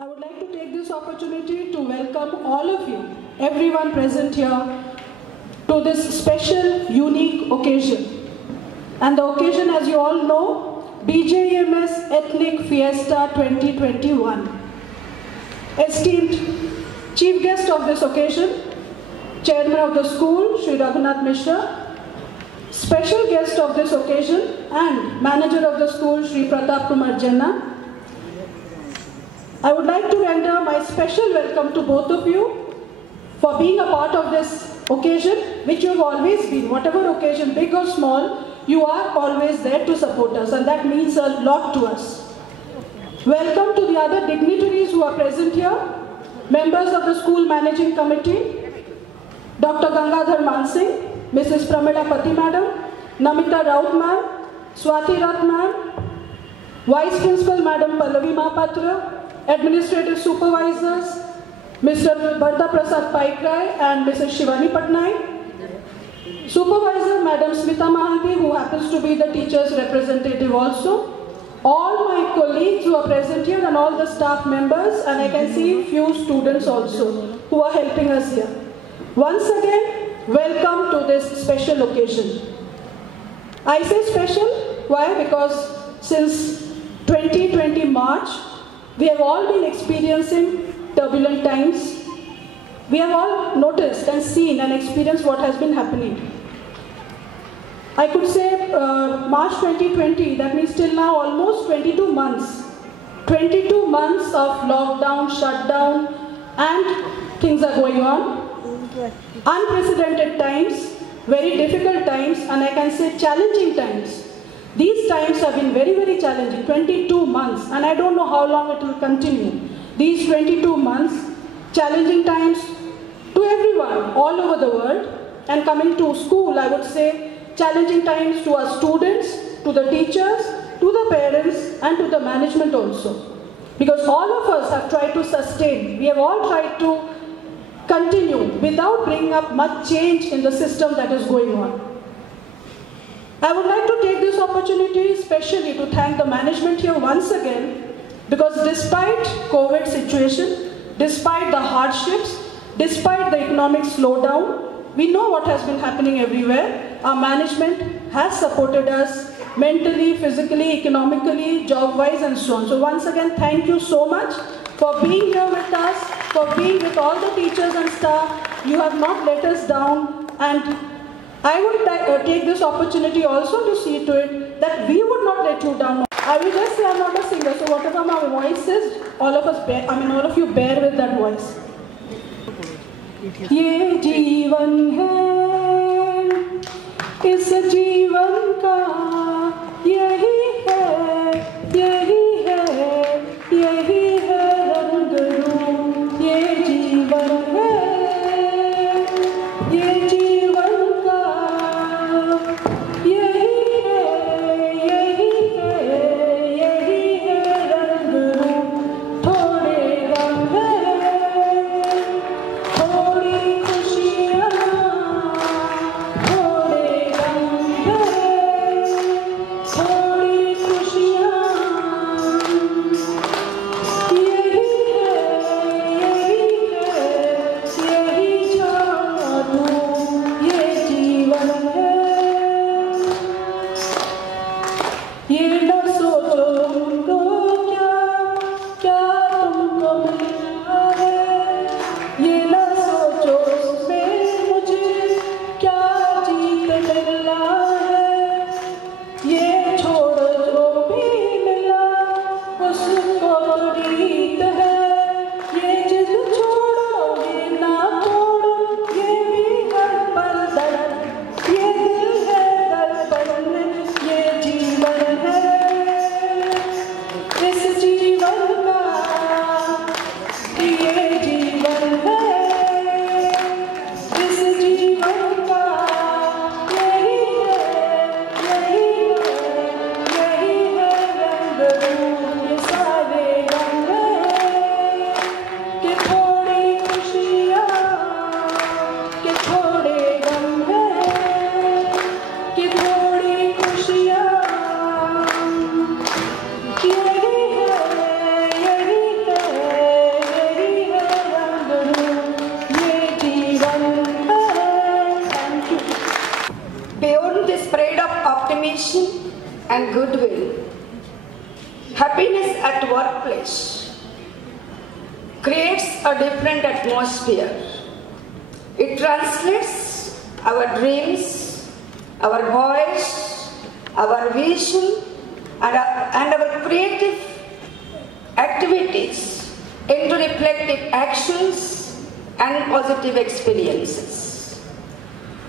I would like to take this opportunity to welcome all of you, everyone present here, to this special, unique occasion. And the occasion, as you all know, BJMS Ethnic Fiesta 2021. Esteemed Chief Guest of this occasion, Chairman of the school, Shri Raghunath Mishra, special guest of this occasion and Manager of the school, Shri Pratap Kumar Janna. I would like to render my special welcome to both of you for being a part of this occasion, which you have always been. Whatever occasion, big or small, you are always there to support us, and that means a lot to us. Welcome to the other dignitaries who are present here, members of the school managing committee, Dr. Gangadhar Mansingh, Mrs. Pramila Pati Madam, Namita Raut Ma'am, Swati Rath Ma'am, Vice Principal Madam Pallavi Mahapatra, Administrative Supervisors, Mr. Bharda Prasad Paikrai and Mrs. Shivani Patnaik, Supervisor Madam Smita Mahanti, who happens to be the teacher's representative also, all my colleagues who are present here and all the staff members, and I can see few students also who are helping us here. Once again, welcome to this special occasion. I say special, why? Because since 2020 March, we have all been experiencing turbulent times. We have all noticed and seen and experienced what has been happening. I could say March 2020, that means till now almost 22 months. 22 months of lockdown, shutdown, and things are going on. Unprecedented times, very difficult times, and I can say challenging times. These times have been very, very challenging, 22 months, and I don't know how long it will continue. These 22 months, challenging times to everyone, all over the world, and coming to school, I would say, challenging times to our students, to the teachers, to the parents, and to the management also. Because all of us have tried to sustain, we have all tried to continue without bringing up much change in the system that is going on. I would like to take this opportunity especially to thank the management here once again, because despite COVID situation, despite the hardships, despite the economic slowdown, we know what has been happening everywhere. Our management has supported us mentally, physically, economically, job-wise, and so on. So once again, thank you so much for being here with us, for being with all the teachers and staff. You have not let us down, and I would take this opportunity also to see to it that we would not let you down. I will just say I'm not a singer, so whatever my voice is, all of you bear with that voice. ये जीवन है, इस जीवन का यही है, यही है, यही है रंग रूप। ये जीवन है, ये जीवन का यही है, यही है, यही है रंग रूप। थोड़े गम है, थोड़ी खुशियाँ, थोड़े गम है, Happiness at workplace creates a different atmosphere. It translates our dreams, our voice, our vision, and our creative activities into reflective actions and positive experiences.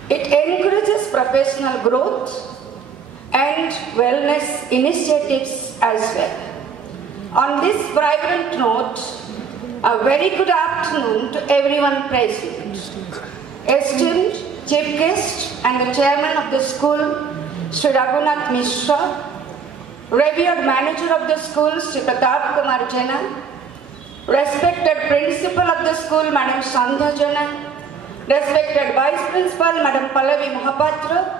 It encourages professional growth and wellness initiatives as well. On this vibrant note, a very good afternoon to everyone present. Esteemed Chief Guest and the Chairman of the school, Sri Raghunath Mishra, revered Manager of the school, Sri Pratap Kumar Jena, respected Principal of the school, Madam Sandhya Jena, respected Vice Principal, Madam Pallavi Mohapatra,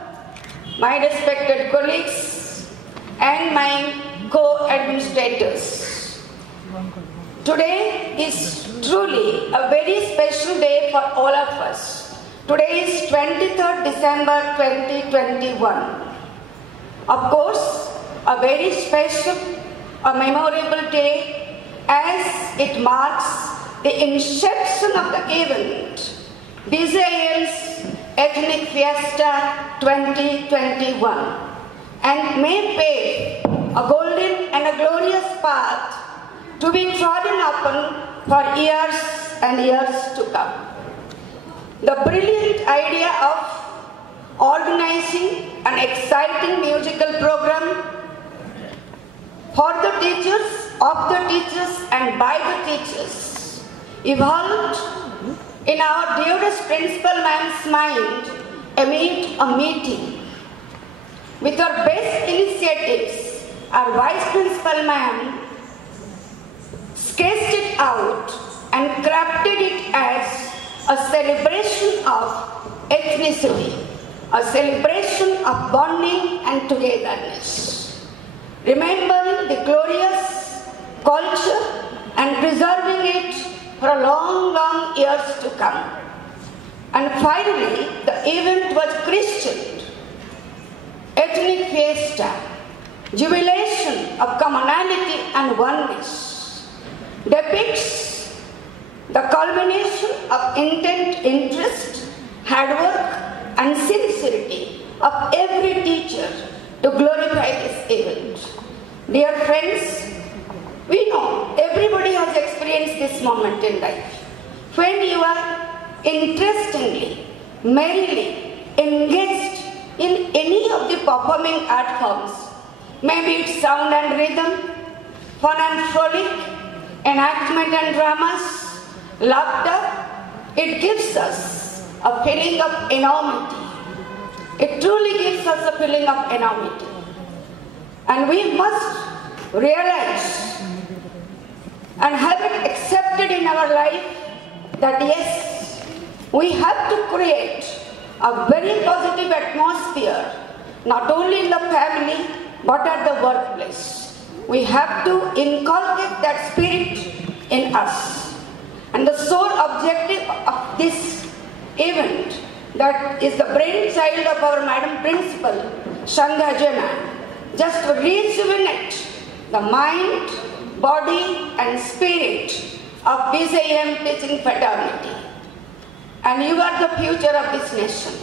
my respected colleagues, and my co-administrators. Today is truly a very special day for all of us. Today is 23rd December 2021. Of course, a very special, a memorable day as it marks the inception of the event, BJM's Ethnic Fiesta 2021, and may pave a golden and a glorious path to be trodden upon for years and years to come. The brilliant idea of organizing an exciting musical program for the teachers, of the teachers, and by the teachers evolved in our dearest Principal Ma'am's mind amid a meeting. With our best initiatives, our Vice Principal Ma'am sketched it out and crafted it as a celebration of ethnicity, a celebration of bonding and togetherness, remembering the glorious culture and preserving it for a long, long years to come. And finally, the event was christened Ethnic Fiesta, jubilation of commonality and oneness, depicts the culmination of intent, interest, hard work, and sincerity of every teacher to glorify this event. Dear friends, we know everybody has experienced this moment in life. When you are interestingly, merrily engaged in any of the performing art forms, maybe it's sound and rhythm, fun and frolic, enactment and dramas, laughter, it gives us a feeling of enormity. It truly gives us a feeling of enormity. And we must realize and have it accepted in our life that yes, we have to create a very positive atmosphere, not only in the family, but at the workplace. We have to inculcate that spirit in us. And the sole objective of this event, that is the brainchild of our Madam Principal, Sandhya Jena, just to rejuvenate the mind, body and spirit of BJM teaching fraternity. And you are the future of this nation.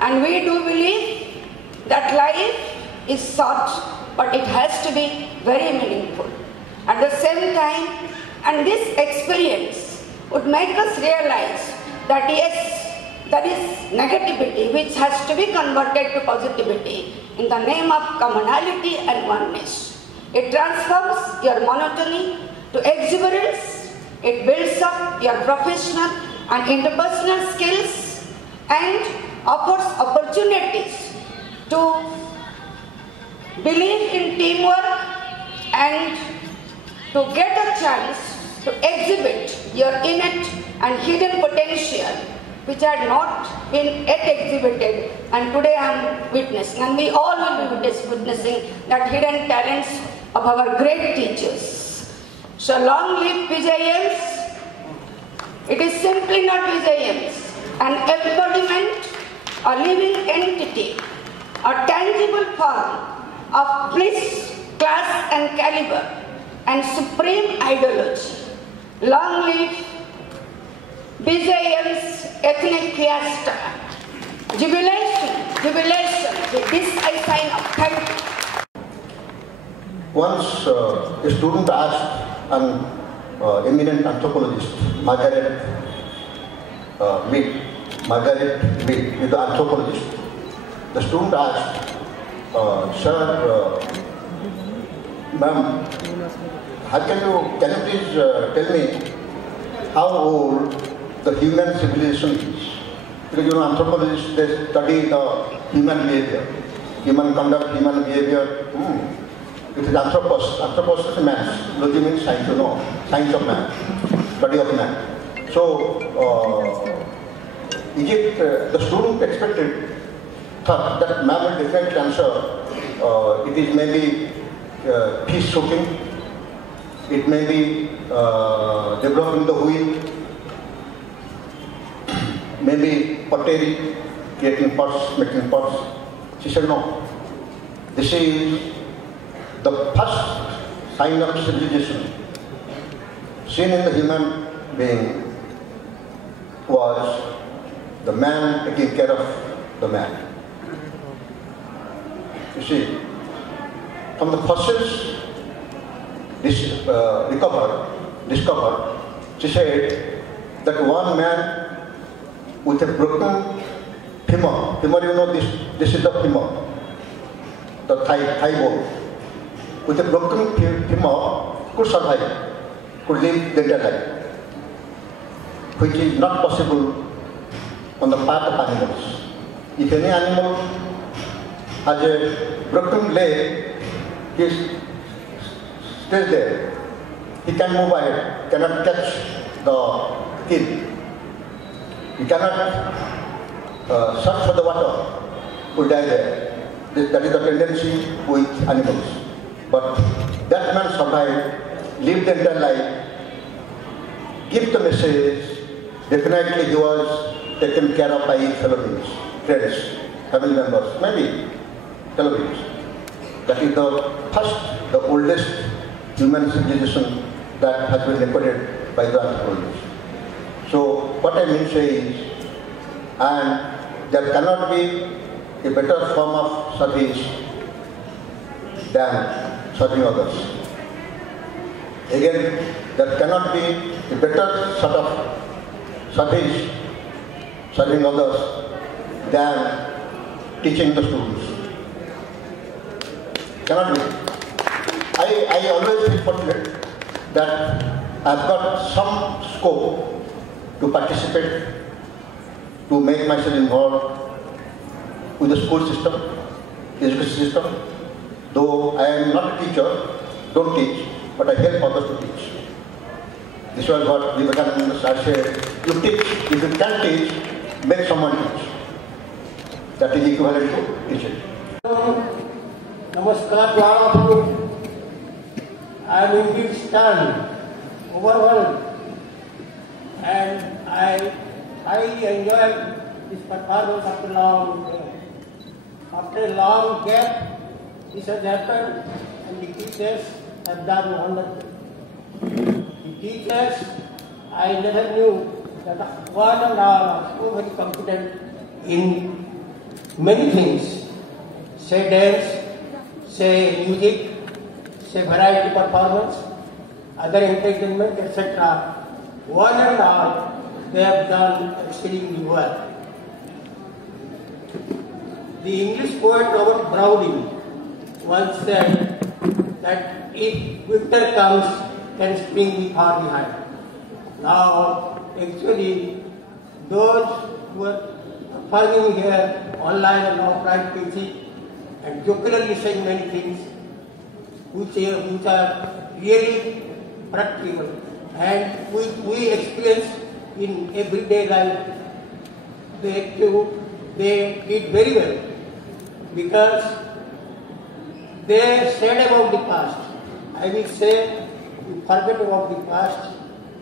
And we do believe that life is short, but it has to be very meaningful. At the same time, and this experience would make us realize that yes, there is negativity which has to be converted to positivity in the name of commonality and oneness. It transforms your monotony to exuberance. It builds up your professional and interpersonal skills and offers opportunities to believe in teamwork and to get a chance to exhibit your innate and hidden potential which had not been yet exhibited, and today I am witnessing, and we all will be witnessing that hidden talents of our great teachers. So long live BJMs. It is simply not BJMs, an embodiment, a living entity, a tangible form of bliss, class and caliber and supreme ideology. Long live Vijayan's ethnic fiesta. Jubilation, jubilation, with this I sign of thank you. Once a student asked an eminent anthropologist, Margaret Mead, is the anthropologist. The student asked, sir, ma'am, can you please tell me how old the human civilization is? Because anthropologists, they study the human behavior, human conduct, human behavior. It is anthropos. Anthropos is man. Logi means science, science of man, study of man. So, Egypt, the student thought that man will definitely answer. It is maybe fish shooting. It may be developing the wheel. Maybe pottery, creating pots, making pots. She said no. This is the first sign of civilization seen in the human being was the man taking care of the man. You see, from the fossils discovered, she said that one man with a broken femur, this is the femur, the thigh bone. With a broken femur could survive, could live their life, which is not possible on the part of animals. If any animal has a broken leg, he stays there. He can move ahead, cannot catch the kill. He cannot search for the water, will die there. That is the tendency with animals. But that man survived, lived the entire life, give the message. Definitely he was taken care of by his fellow beings, friends, family members, maybe fellow beings. That is the first, the oldest human civilization that has been recorded by the anthropologists. So what I mean to say is, and there cannot be a better form of service than serving others. Again, there cannot be a better sort of service, serving others, than teaching the students. Cannot be. I always feel fortunate that I've got some scope to participate, to make myself involved with the school system, education system. Though I am not a teacher, don't teach, but I help others to teach. This was what Vivekananda said, you teach, if you can teach, make someone teach. That is equivalent to teaching. Namaskar to all of you. I am indeed stunned, overwhelmed, and I enjoyed this performance after a long gap. This has happened, and the teachers have done wonderful. The teachers, I never knew that one and all are so very competent in many things. Say dance, say music, say variety performance, other entertainment, etc. One and all, they have done exceedingly well. The English poet Robert Browning once said that if winter comes, then spring be far behind. Now, actually, those who are performing here online and offline teaching and jocularly saying many things which are really practical and which we experience in everyday life, they did very well because they said about the past. I will say you forget about the past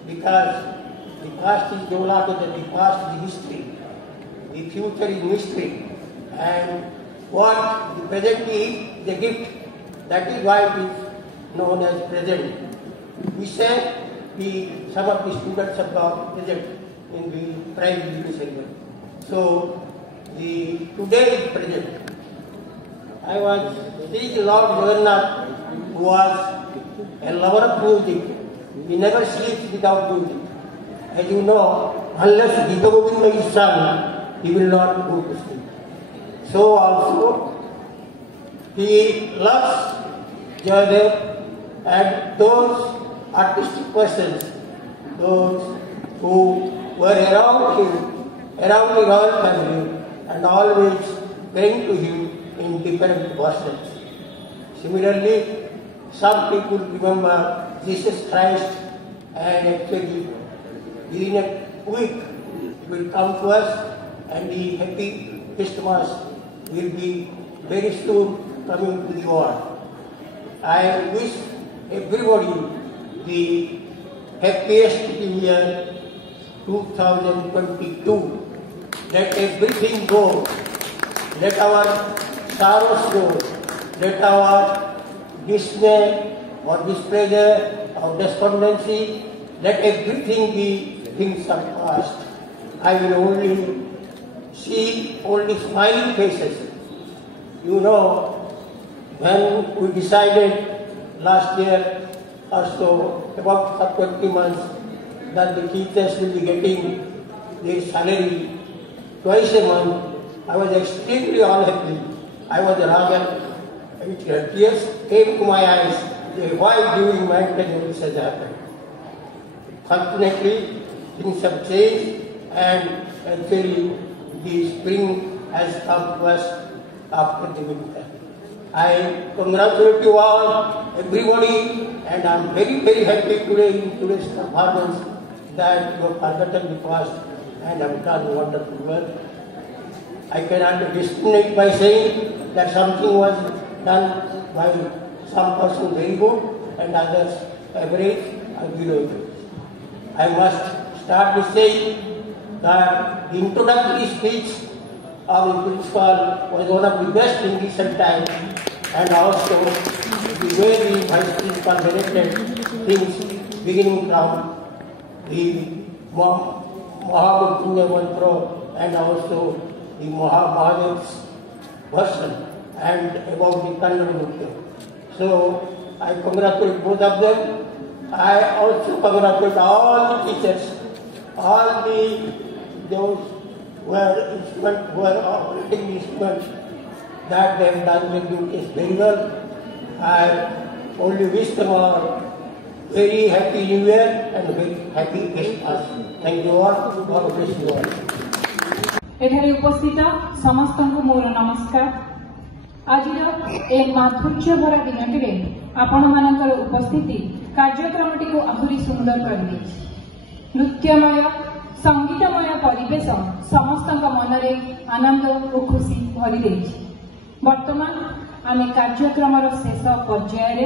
because the past is no longer the past is history. The future is mystery. And what the present is the gift. That is why it is known as present. We say some of the students have got present in the primary segment. So today is present. I was seeing Lord Jagannath, who was a lover of music. He never sleeps without music. As you know, unless Gita Govinda is sung, he will not go to sleep. So also, he loves Jayadev and those artistic persons, those who were around him, around the royal family, and always came to him in different versions. Similarly, some people remember Jesus Christ, and actually within a week will come to us, and the happy Christmas will be very soon coming to the world. I wish everybody the happiest year 2022. Let everything go. Let our sorrows go. Let our dismay or displeasure or despondency, let everything be things of past. I will only see only smiling faces. You know, when we decided last year or so, about 20 months, that the teachers will be getting their salary twice a month, I was extremely unhappy. I was rather, tears came to my eyes. Why during my tenure this has happened? Fortunately, things have changed, and actually the spring has come to us after the winter. I congratulate you all, everybody, and I am very, very happy today in today's performance that you have forgotten the past and have done wonderful work. I cannot discriminate by saying that something was done by some person very good and others average or below average. I must start with saying that the introductory speech of the principal was one of the best in recent times, and also the way the vice principal directed things beginning from the Mahamud Punya Mantra and also the Mahamahadev's version and about the Kannada Nritya. So I congratulate both of them. I also congratulate all the teachers, all those who are operating the instrument, that they have done their duties very well. I only wish them all very happy New Year and very happy Christmas. Thank you all. God bless you all. एठारे उपस्थित समस्त मोर नमस्कार। आज ए माधुर्य भरा दिन आपण मानकर उपस्थिति कार्यक्रमटी को आहुरी सुंदर कर नृत्यमय संगीतमय परिवेश समस्त मन में आनंद और खुशी भरी वर्तमान आम कार्यक्रम शेष पर्याय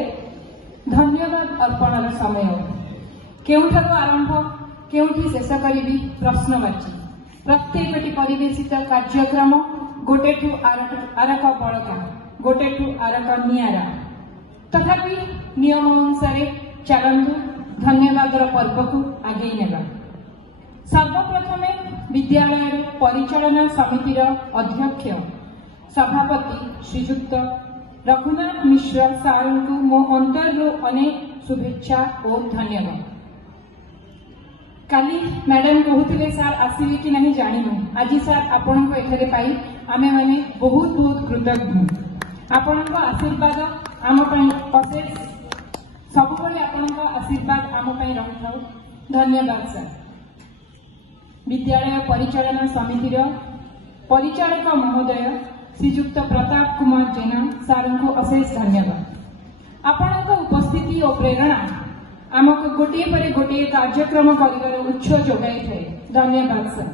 धन्यवाद अर्पण समय केउठारु आरंभ केउठी शेष करी प्रश्नवाची प्रत्येकटी परिवेशित कार्यक्रम गोटेठू आरक बड़का गोटेठू आरक नियारा तथापि नियम अनुसार चलतु धन्यवाद पर्व को आगे नेबा। सर्वप्रथमे विद्यालय परिचालना समितिर अध्यक्ष सभापति श्रीजुक्त रघुनाथ मिश्र सार को मो अंतरु अनेक शुभेच्छा और धन्यवाद। काली मैडम कहते सार आसवे कि नहीं जानिनु आज सार आपण को एठारे पाई आमे माने बहुत बहुत कृतज्ञ। आपण को आशीर्वाद आम पई अशेष सबुबले आपण को आशीर्वाद आम पई रहिथाउ। धन्यवाद सर। विद्यालय परिचालना समितिर परिचालक महोदय श्रीजुक्त प्रताप कुमार जेना सार को अशेष धन्यवाद। आपण उपस्थिति और प्रेरणा आमको गोटे पर गोटे कार्यक्रम कर उच्च जोगाई थे। धन्यवाद सर।